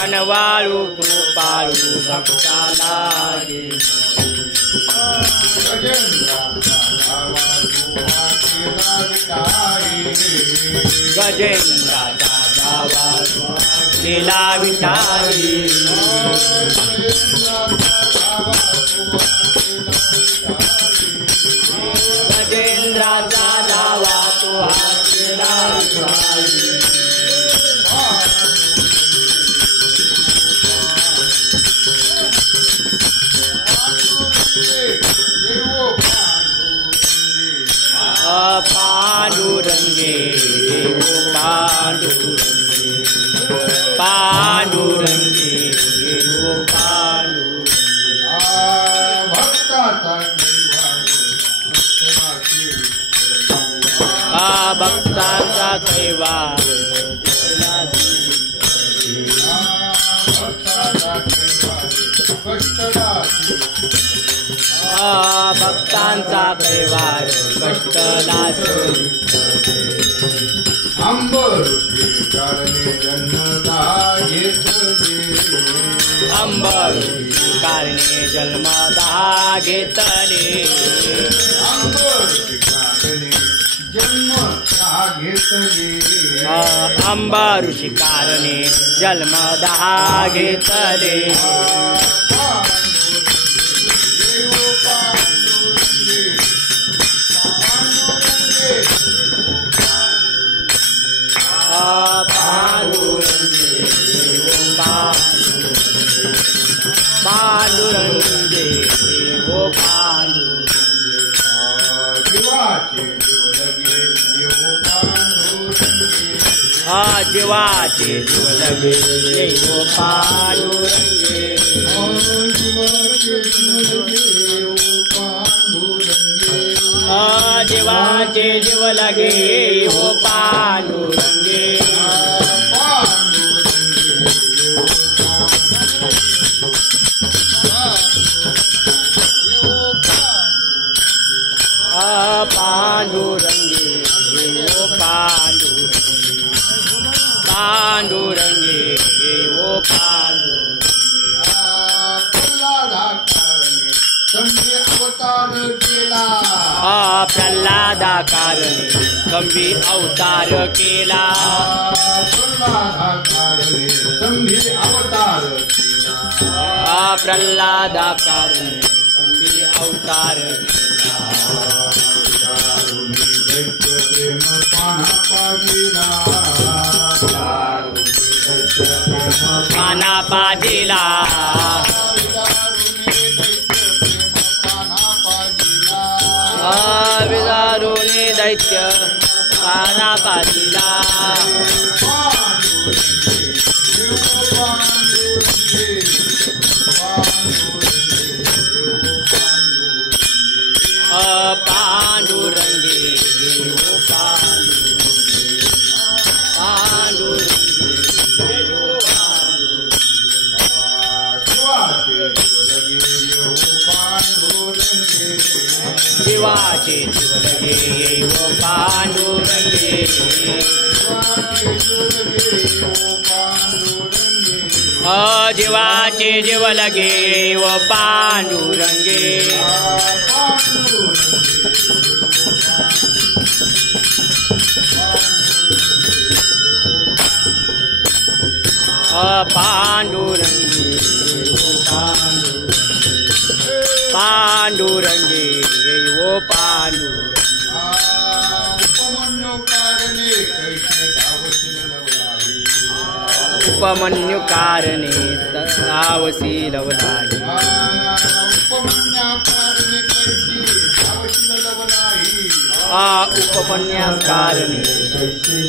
कनवाळू कृपाळू भक्ताला गे गजेंद्राचा धावा लीला विठाई गजेंद्राचा धावा तो लीला विठाई पांडुरंगे पांडुरंगे पांडुरंगे भक्तांचा कैवार भक्तांचा कैवार कष्टला अंबऋषी कारणे जन्मदा घेतले अंबऋषी कारणे जन्मदा घेतले अंबऋषी कारणे जन्मदा घेतले अंबऋषी कारणे जन्मदा घेतले पांडुरंगे वो जीवाचे जीव लगे वो पांडुरंगे जीवाचे जीव लगे वो पांडुरंगे पांडुरंगे वो पांडुरंगे वो संधी अवतार केला प्रल्हादाकारणे गंभी अवतार केला प्रल्हादाकारणे संधी अवतार केला प्रल्हादाकारणे गंभी अवतार केला पाना पाजिला विदारुणी दैत्य पाना पाजिला पांडुरंगे वो पांडुरंगे जीवाचे जीव लगे वो पांडुरंगे जीवाचे जीव लगे वो पांडुरंगे पांडुरंगे पांडुरंगे वो उपमन्यु कारणे धावसी लवलाही उपमन्यास कारणे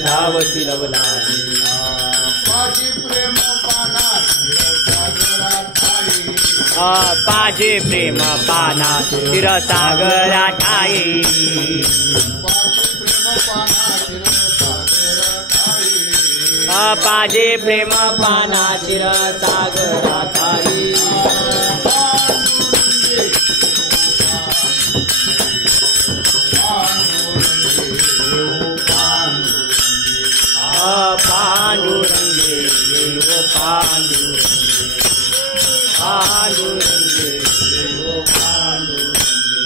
धावसी लवलाही पाजे प्रेम पाना क्षीरसागरा ठाई पाजे प्रेम पाना क्षीरसागरा ठाई पांडुरंगे पांडुरंगे पांडुरंगे ओ पांडुरंगे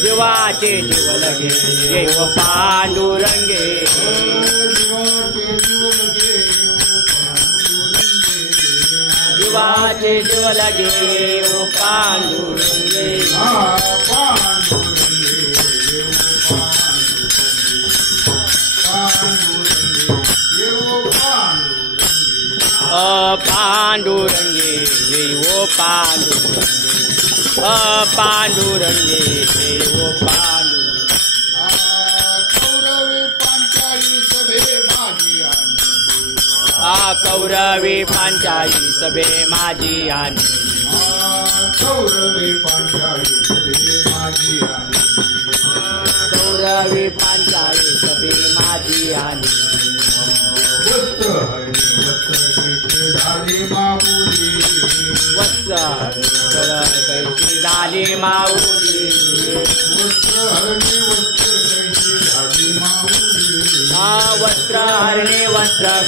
जीवाचे जीव लगे जीवाचे जीव लगे ओ पांडुरंगे जीवाचे जीव लगे जीवाचे जीव लगे ओ पांडुरंगे पांडुरंगे ओ पांडुरंगे पांडुरंगे ओ कौरवी पांचाळी सभे माझी आनी कौरवी पांचाळी सभे माझी आनी कौरवी पांचाळी सभे माझी आनी वस्त्र कैसे झाली माऊली वत्स कैसी झाली माऊली वस्त्र कैसे झाली माऊली वस्त्र हरणे वस्त्र